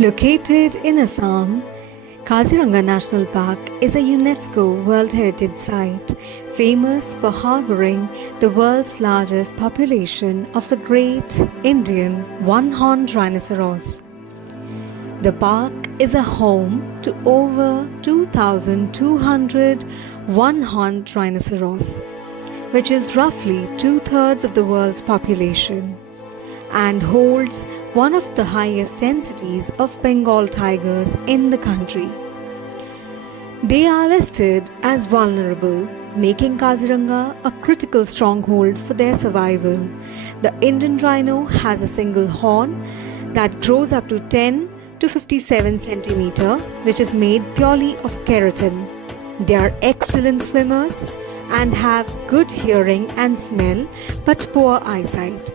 Located in Assam, Kaziranga National Park is a UNESCO World Heritage Site famous for harboring the world's largest population of the great Indian one-horned rhinoceros. The park is a home to over 2,200 one-horned rhinoceros, which is roughly two-thirds of the world's population, and holds one of the highest densities of Bengal tigers in the country. They are listed as vulnerable, making Kaziranga a critical stronghold for their survival. The Indian rhino has a single horn that grows up to 10 to 57 centimeter, which is made purely of keratin. They are excellent swimmers and have good hearing and smell but poor eyesight.